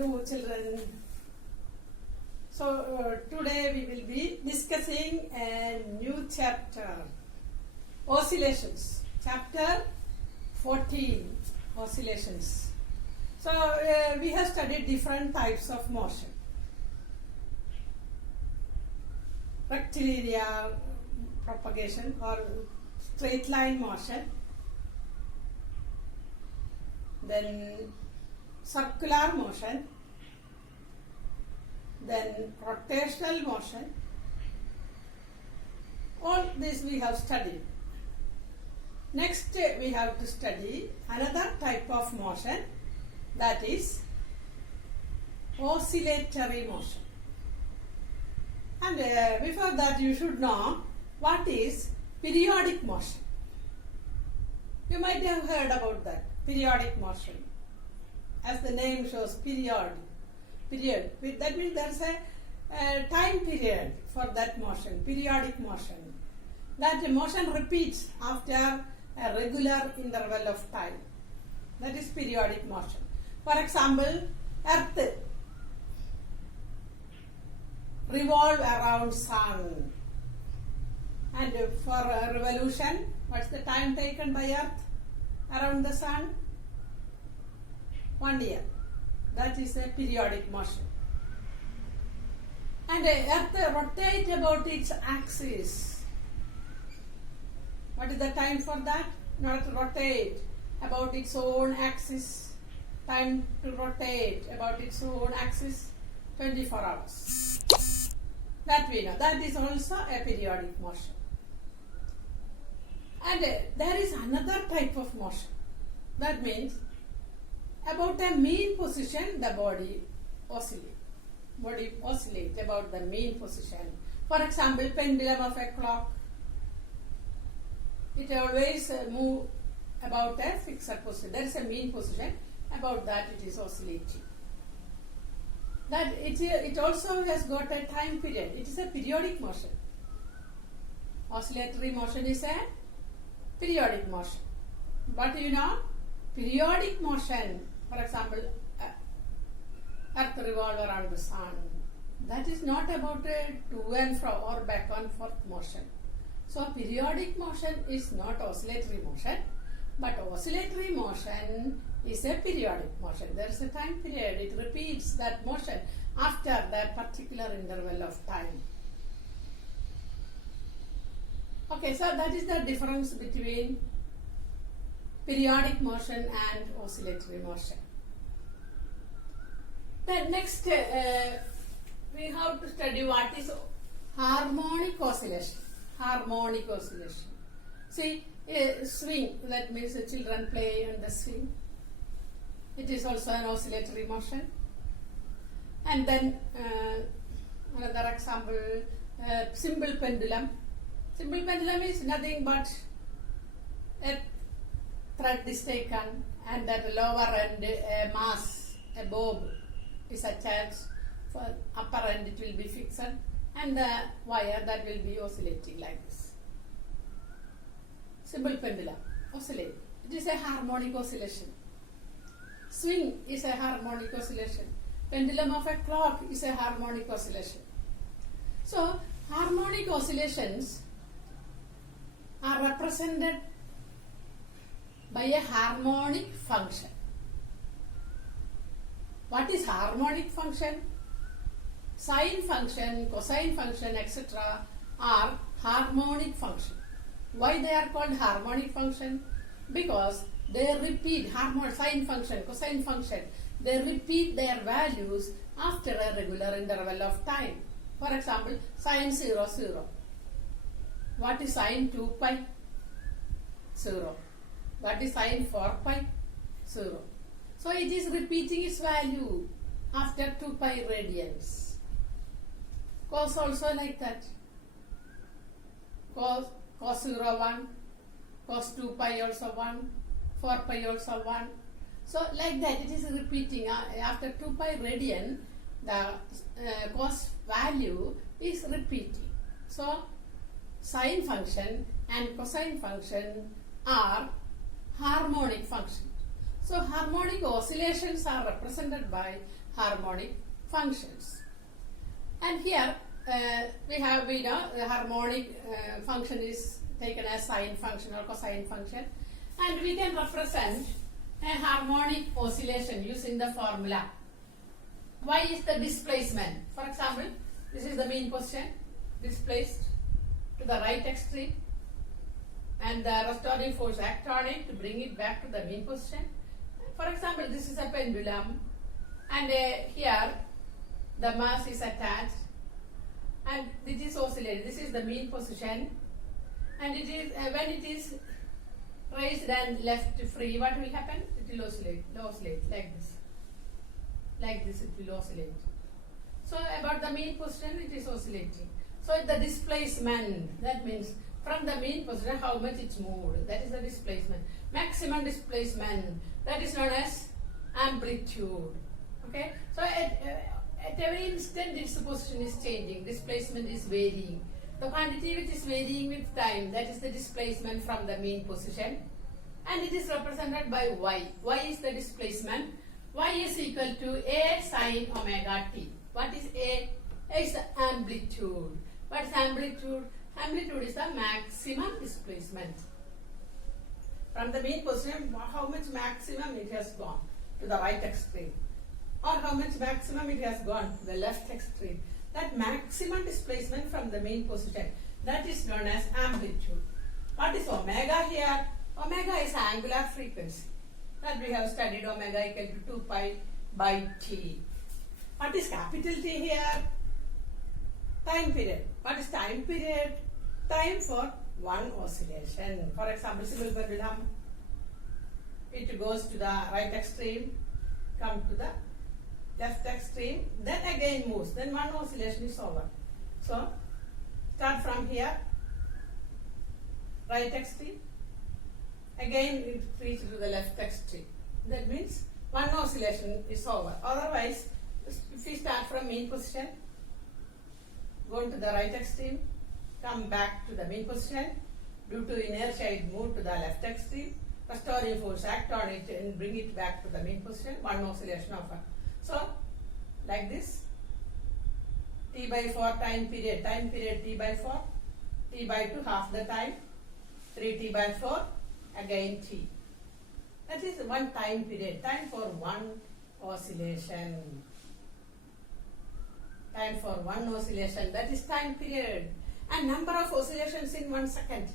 Hello children. So today we will be discussing a new chapter, Oscillations, chapter 14, Oscillations. So we have studied different types of motion. Rectilinear propagation or straight line motion, then circular motion, then rotational motion. All this we have studied. Next we have to study another type of motion, that is oscillatory motion. And before that you should know what is periodic motion. You might have heard about that, periodic motion. As the name shows, period. That means there is a time period for that motion, periodic motion. That motion repeats after a regular interval of time. That is periodic motion. For example, Earth revolve around Sun. And for a revolution, what's the time taken by Earth around the Sun? 1 year. That is a periodic motion. And Earth rotates about its axis. What is the time for that? Not rotate about its own axis. Time to rotate about its own axis, 24 hours. That we know. That is also a periodic motion. And there is another type of motion. That means about a mean position the body oscillates. Body oscillates about the mean position. For example, pendulum of a clock. It always move about a fixed position. There is a mean position. About that it is oscillating. That it also has got a time period. It is a periodic motion. Oscillatory motion is a periodic motion. But you know, periodic motion, for example, Earth revolve around the Sun. That is not about a to and fro or back and forth motion. So periodic motion is not oscillatory motion, but oscillatory motion is a periodic motion. There is a time period. It repeats that motion after that particular interval of time. Okay, so that is the difference between periodic motion and oscillatory motion. Then next we have to study what is harmonic oscillation. Harmonic oscillation. See, a swing, that means the children play on the swing. It is also an oscillatory motion. And then another example, simple pendulum. Simple pendulum is nothing but a thread is taken and at the lower end a mass, a bob is attached. For upper end it will be fixed and the wire that will be oscillating like this. Simple pendulum, oscillate. It is a harmonic oscillation. Swing is a harmonic oscillation. Pendulum of a clock is a harmonic oscillation. So harmonic oscillations are represented by a harmonic function. What is harmonic function? Sine function, cosine function, etc. are harmonic function. Why they are called harmonic function? Because they repeat sine function, cosine function. They repeat their values after a regular interval of time. For example, sine 0, 0. What is sine 2 pi? 0. What is sine 4 pi? 0. So it is repeating its value after 2 pi radians. Cos also like that. Cos 0, 1. Cos 2 pi also 1. 4 pi also 1. So like that it is repeating. After 2 pi radian, the cos value is repeating. So sine function and cosine function are harmonic functions. So harmonic oscillations are represented by harmonic functions. And here we know the harmonic function is taken as sine function or cosine function, and we can represent a harmonic oscillation using the formula. Y is the displacement. For example, this is the mean position displaced to the right extreme, and the restoring force act on it to bring it back to the mean position. For example, this is a pendulum, and here the mass is attached, and it is oscillating. This is the mean position, and it is when it is raised and left free, what will happen? It will oscillate like this. Like this, it will oscillate. So about the mean position, it is oscillating. So the displacement, that means from the mean position how much it's moved, that is the displacement. Maximum displacement, that is known as amplitude. Okay, so at every instant its position is changing, displacement is varying. The quantity which is varying with time, that is the displacement from the mean position, and it is represented by y. Y is the displacement. Y is equal to A sine omega t. What is A? A is the amplitude. What is amplitude? Amplitude is the maximum displacement. From the mean position, how much maximum it has gone to the right extreme, or how much maximum it has gone to the left extreme. That maximum displacement from the mean position, that is known as amplitude. What is omega here? Omega is angular frequency. That we have studied, omega equal to 2 pi by t. What is capital T here? Time period. What is time period? Time for one oscillation. For example, simple pendulum. It goes to the right extreme, come to the left extreme, then again moves. Then one oscillation is over. So, start from here, right extreme. Again it reaches to the left extreme. That means one oscillation is over. Otherwise, if we start from mean position, go to the right extreme, come back to the mean position, due to inertia it move to the left extreme, restoring force act on it and bring it back to the mean position, one oscillation over. So, like this, t by 4 time period t by 4, t by 2 half the time, 3t by 4, again t. That is one time period, time for one oscillation. Time for one oscillation, that is time period. And number of oscillations in 1 second,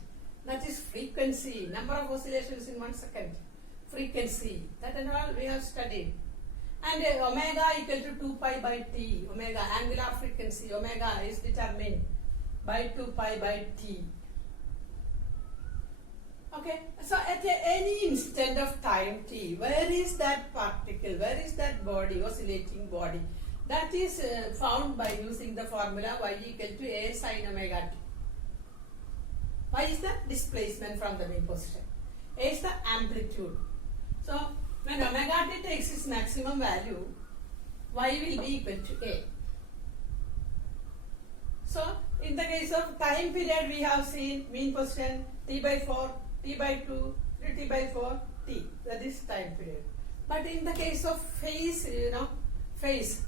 that is frequency. Number of oscillations in 1 second, frequency. That and all we have studied. And omega equal to 2 pi by t. Omega, angular frequency, omega is determined by 2 pi by t. Okay, so at any instant of time t, where is that particle, where is that body, oscillating body? That is found by using the formula y equal to A sine omega t. Y is the displacement from the mean position. A is the amplitude. So, when omega t takes its maximum value, y will be equal to A. So, in the case of time period, we have seen mean position t by 4, t by 2, 3t by 4, t. That is time period. But in the case of phase, phase.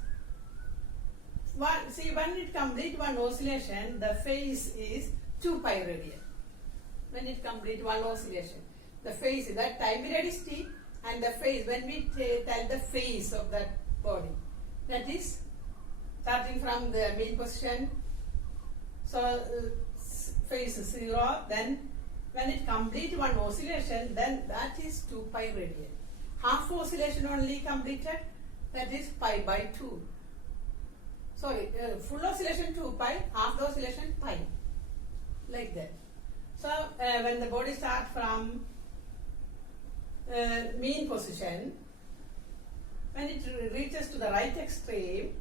When it completes one oscillation, the phase is 2 pi radian. When it completes one oscillation, the phase, that time period is t, and the phase, when we tell the phase of that body, that is starting from the mean position, so phase 0, then when it completes one oscillation, then that is 2 pi radian. Half oscillation only completed, that is pi by 2. Sorry, full oscillation 2 pi, half the oscillation pi, like that. So when the body starts from mean position, when it reaches to the right extreme,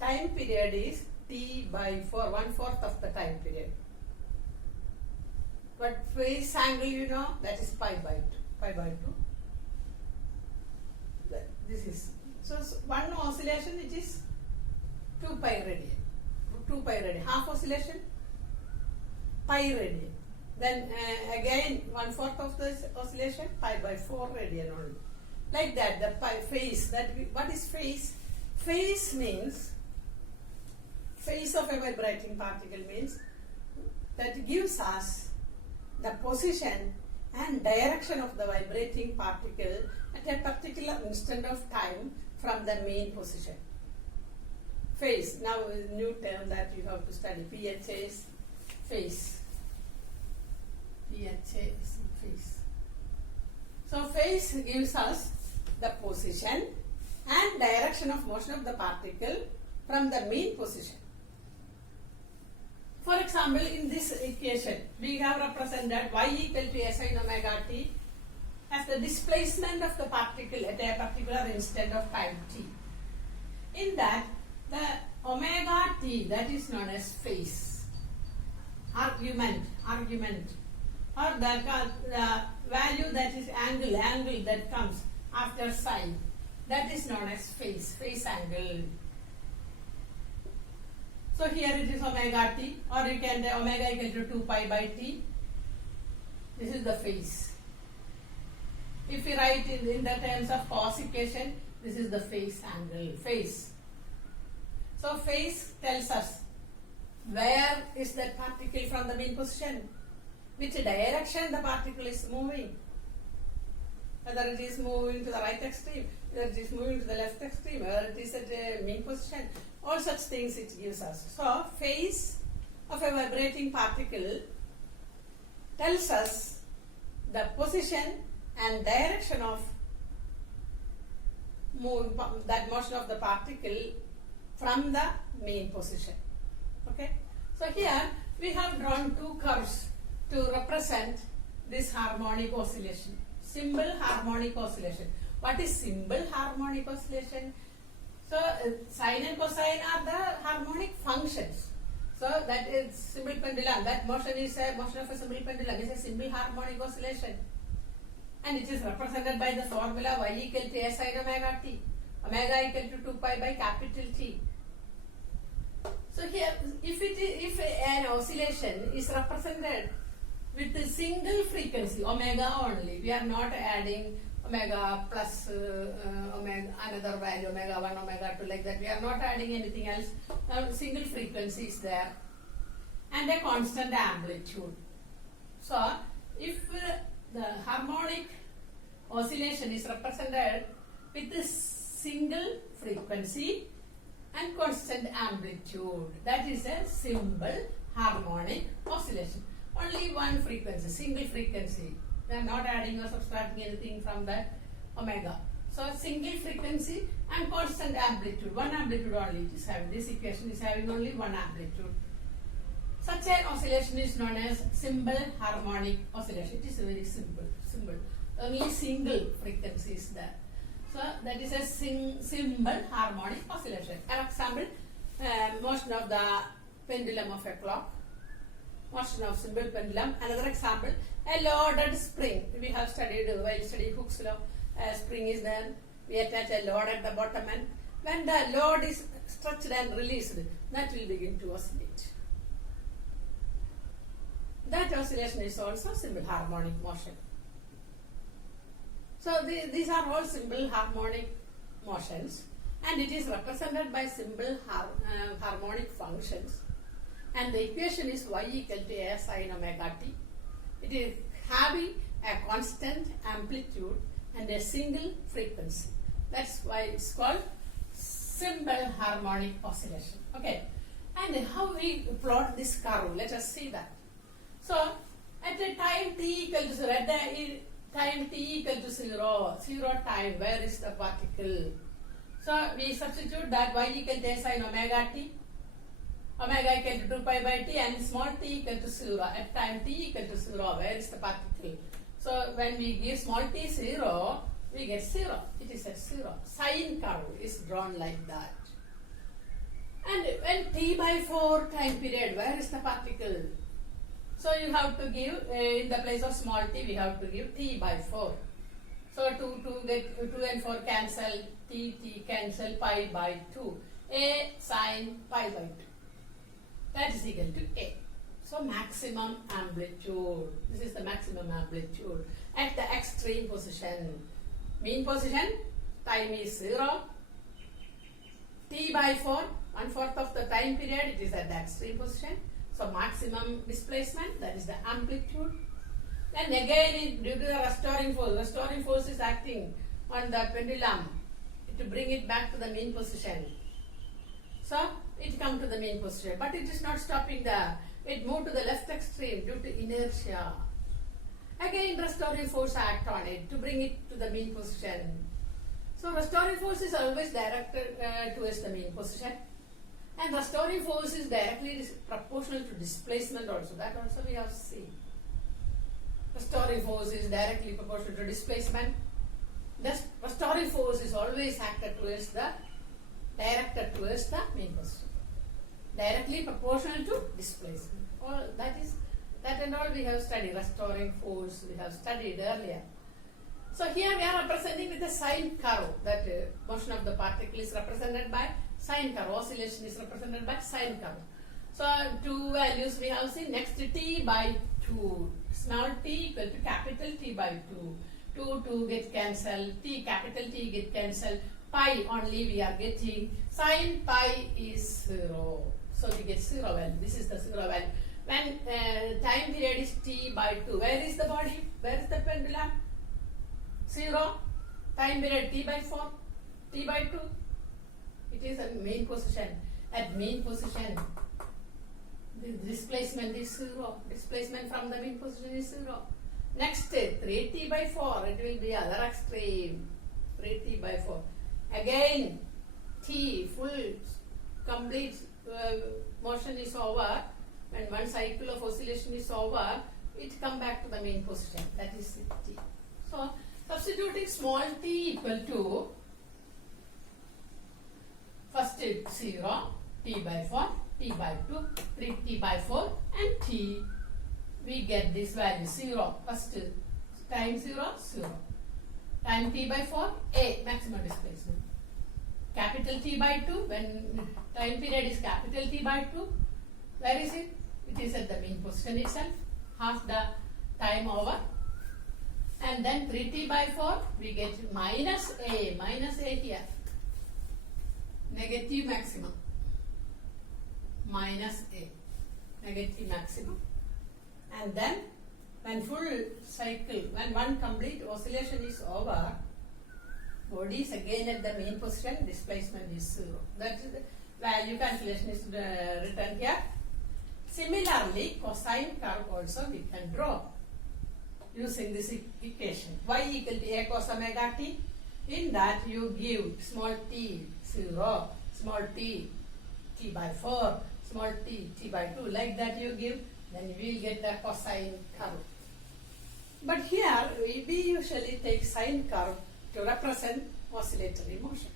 time period is t by 4, 1/4 of the time period. But phase angle, that is pi by 2. Pi by 2. This is, so one oscillation, it is 2 pi radian. 2 pi radian. Half oscillation, pi radian. Then again 1/4 of the oscillation, pi by 4 radian only. Like that, the pi phase. What is phase? phase means, phase of a vibrating particle means that gives us the position and direction of the vibrating particle at a particular instant of time from the mean position. Phase, now is a new term that you have to study. PHA is phase. PHA is phase. So phase gives us the position and direction of motion of the particle from the mean position. For example, in this equation, we have represented y equal to s sin omega t as the displacement of the particle at a particular instant of time t. In that, the omega t, that is known as phase, argument, or the value that is angle that comes after sine, that is known as phase angle. So here it is omega t, or you can say omega equal to 2 pi by t. This is the phase. If we write in the terms of cos equation, this is the phase angle, phase. So phase tells us where is that particle from the mean position, which direction the particle is moving, whether it is moving to the right extreme, whether it is moving to the left extreme, whether it is at a mean position, all such things it gives us. So phase of a vibrating particle tells us the position and direction of that motion of the particle from the mean position. Okay. So here we have drawn two curves to represent this harmonic oscillation. Simple harmonic oscillation. What is simple harmonic oscillation? So sine and cosine are the harmonic functions. So that is simple pendulum. That motion is a motion of a simple pendulum. It is a simple harmonic oscillation. And it is represented by the formula y equal to s sin omega t. Omega equal to 2 pi by capital T. So here, if an oscillation is represented with a single frequency, omega only, we are not adding omega plus omega, another value, omega 1, omega 2, like that. We are not adding anything else. Single frequency is there and a constant amplitude. So, if the harmonic oscillation is represented with a single frequency and constant amplitude, that is a simple harmonic oscillation. Only one frequency, single frequency. We are not adding or subtracting anything from that omega. So single frequency and constant amplitude, one amplitude only it is having. This equation is having only one amplitude. Such an oscillation is known as simple harmonic oscillation. It is very simple. Only single frequency is there. So that is a simple harmonic oscillation. An example, motion of the pendulum of a clock, motion of simple pendulum. Another example, a loaded spring. We have studied while studying Hooke's law. A spring is there. We attach a load at the bottom, and when the load is stretched and released, that will begin to oscillate. That oscillation is also simple harmonic motion. So these are all simple harmonic motions, and it is represented by simple harmonic functions. And the equation is y equal to s sin omega t. It is having a constant amplitude and a single frequency. That's why it's called simple harmonic oscillation. Okay. And how we plot this curve? Let us see that. So at a time t equal to 0, at the time t equal to 0 time, where is the particle? So we substitute that y equal to s sin omega t, omega equal to 2 pi by t, and small t equal to 0. At time t equal to 0, where is the particle? So when we give small t 0, we get 0. It is at 0. Sine curve is drawn like that. And when t by 4 time period, where is the particle? So you have to give, in the place of small t, we have to give t by 4. So 2 and 4 cancel, t cancel, pi by 2. A sine pi by 2. That is equal to A. So maximum amplitude. This is the maximum amplitude at the extreme position. Mean position, time is 0. T by 4, 1/4 of the time period, it is at the extreme position. So maximum displacement, that is the amplitude. Then again, due to the restoring force is acting on the pendulum to bring it back to the mean position. So it come to the mean position, but it is not stopping there. It moved to the left extreme due to inertia. Again, restoring force act on it to bring it to the mean position. So restoring force is always directed towards the mean position, and restoring force is directly proportional to displacement also. That also we have seen. Restoring force is directly proportional to displacement. Thus, restoring force is always directed towards the mean position. Directly proportional to displacement. All that and all we have studied. Restoring force we have studied earlier. So here we are representing with a sine curve. That motion of the particle is represented by sine curve. Oscillation is represented by sine curve. So two values we have seen. Next, T by 2. Small t equal to capital T by 2. 2 get cancelled. Capital T get cancelled. Pi only we are getting. Sine pi is 0. So we get 0 value. This is the 0 value. When time period is T by 2. Where is the body? Where is the pendulum? 0. Time period T by 4. T by 2. It is a mean position. At mean position, the displacement is 0. Displacement from the mean position is 0. Next, 3t by 4. It will be other extreme. 3t by 4. Again, T full complete motion is over. When one cycle of oscillation is over, it come back to the main position. That is T. So substituting small t equal to first 0, T by 4, T by 2, 3t by 4 and T. We get this value 0. First time 0, 0. Time T by 4, A, maximum displacement. Capital T by 2, when time period is capital T by 2, where is it? It is at the mean position itself, half the time over. And then 3t by 4, we get minus A here. Negative maximum. Minus A. Negative maximum. And then when full cycle, when one complete oscillation is over, body is again at the mean position, displacement is 0. That is the value calculation is written here. Similarly, cosine curve also we can draw using this equation. Y equal to A cos omega t. In that you give small t 0, small t t by 4, small t t by 2. Like that you give, then we will get the cosine curve. But here we usually take sine curve to represent oscillatory motion.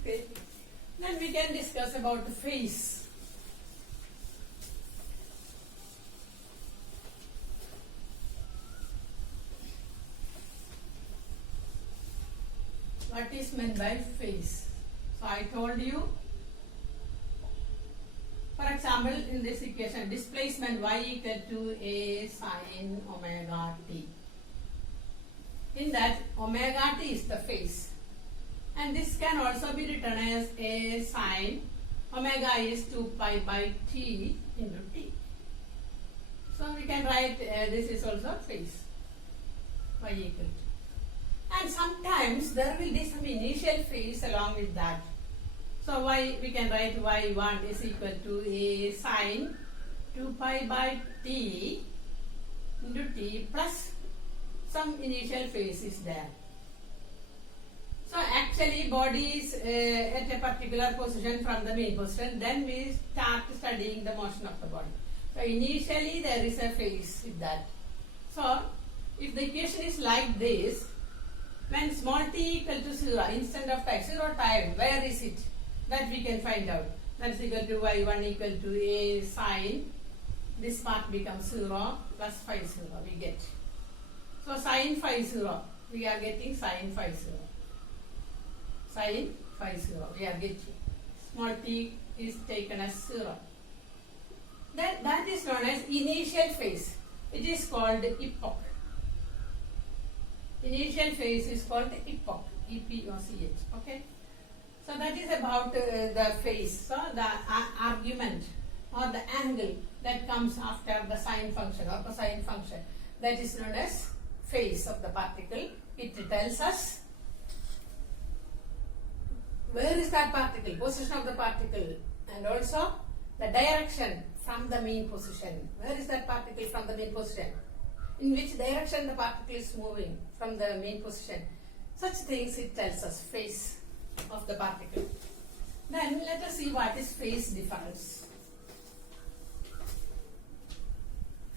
Okay. Then we can discuss about the phase. What is meant by phase? So I told you, for example, in this equation, displacement y equal to A sine omega t. In that, omega t is the phase. And this can also be written as A sine omega is 2 pi by t into t. So we can write this is also phase, y equal to. And sometimes there will be some initial phase along with that. So we can write y1 is equal to A sine 2 pi by t into t plus some initial phase is there. So actually body is at a particular position from the mean position, then we start studying the motion of the body. So initially there is a phase with that. So if the equation is like this, when small t equal to 0, instant of time, 0 time, where is it? That we can find out. That is equal to y1 equal to A sine. This part becomes 0 plus phi 0 we get. So sine phi 0, we are getting sine phi 0. Sine phi 0, we are getting. Small t is taken as 0. Then that is known as initial phase. It is called epoch. Initial phase is called epoch, E-P-O-C-H. Okay. So that is about the phase. So the argument or the angle that comes after the sine function or cosine function, that is known as phase of the particle. It tells us where is that particle, position of the particle, and also the direction from the mean position. Where is that particle from the mean position? In which direction the particle is moving from the mean position. Such things it tells us, phase of the particle. Then let us see what is phase difference.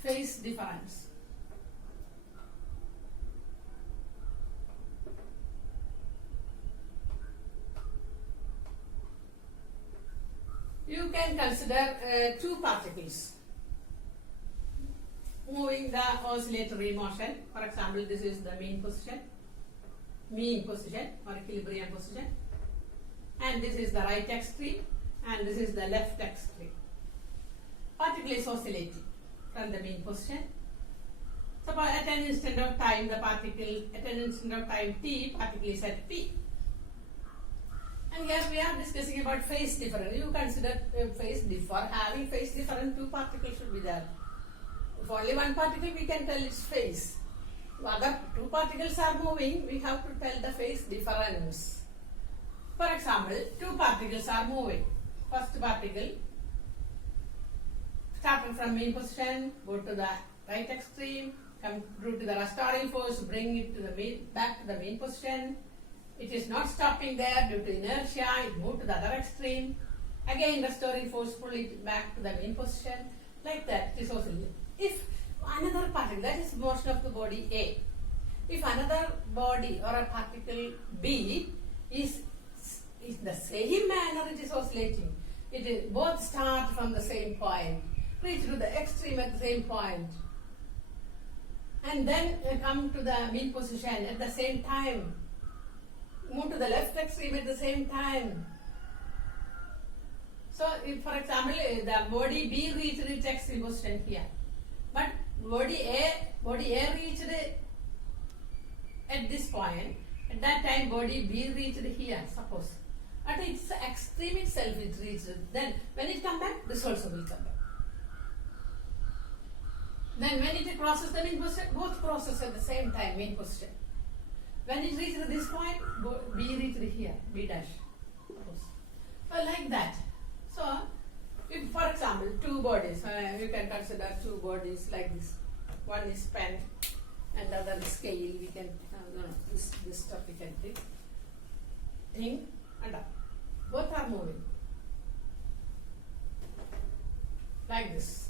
Phase difference. You can consider two particles moving the oscillatory motion. For example, this is the mean position or equilibrium position, and this is the right extreme and this is the left extreme. Particle is oscillating from the mean position. So at an instant of time, the particle, at an instant of time t, particle is at P. And here we are discussing about phase difference. You consider phase difference. Having phase difference, two particles should be there. If only one particle, we can tell its phase. If other two particles are moving, we have to tell the phase difference. For example, two particles are moving. First particle starting from mean position, go to the right extreme, come due to the restoring force, bring it to the back to the mean position. It is not stopping there due to inertia, it moved to the other extreme. Again, restoring force pull it back to the mean position. Like that, it is also. If another particle, that is motion of the body A, if another body or a particle B is the same manner it is oscillating, it is both start from the same point, reach to the extreme at the same point, and then come to the mean position at the same time, move to the left extreme at the same time. So, if, for example, the body B reached its extreme position here, but body A reached at this point. At that time, body B reached here, suppose. At its extreme itself, it reached. Then, when it comes back, this also will come back. Then, when it crosses the mean position, both crosses at the same time, mean position. When it reaches this point, B reached here, B dash. So, like that. So, if, for example, two bodies, you can consider two bodies like this. One is pen and the other is scale. We can, this stuff we can take. In and up. Both are moving. Like this.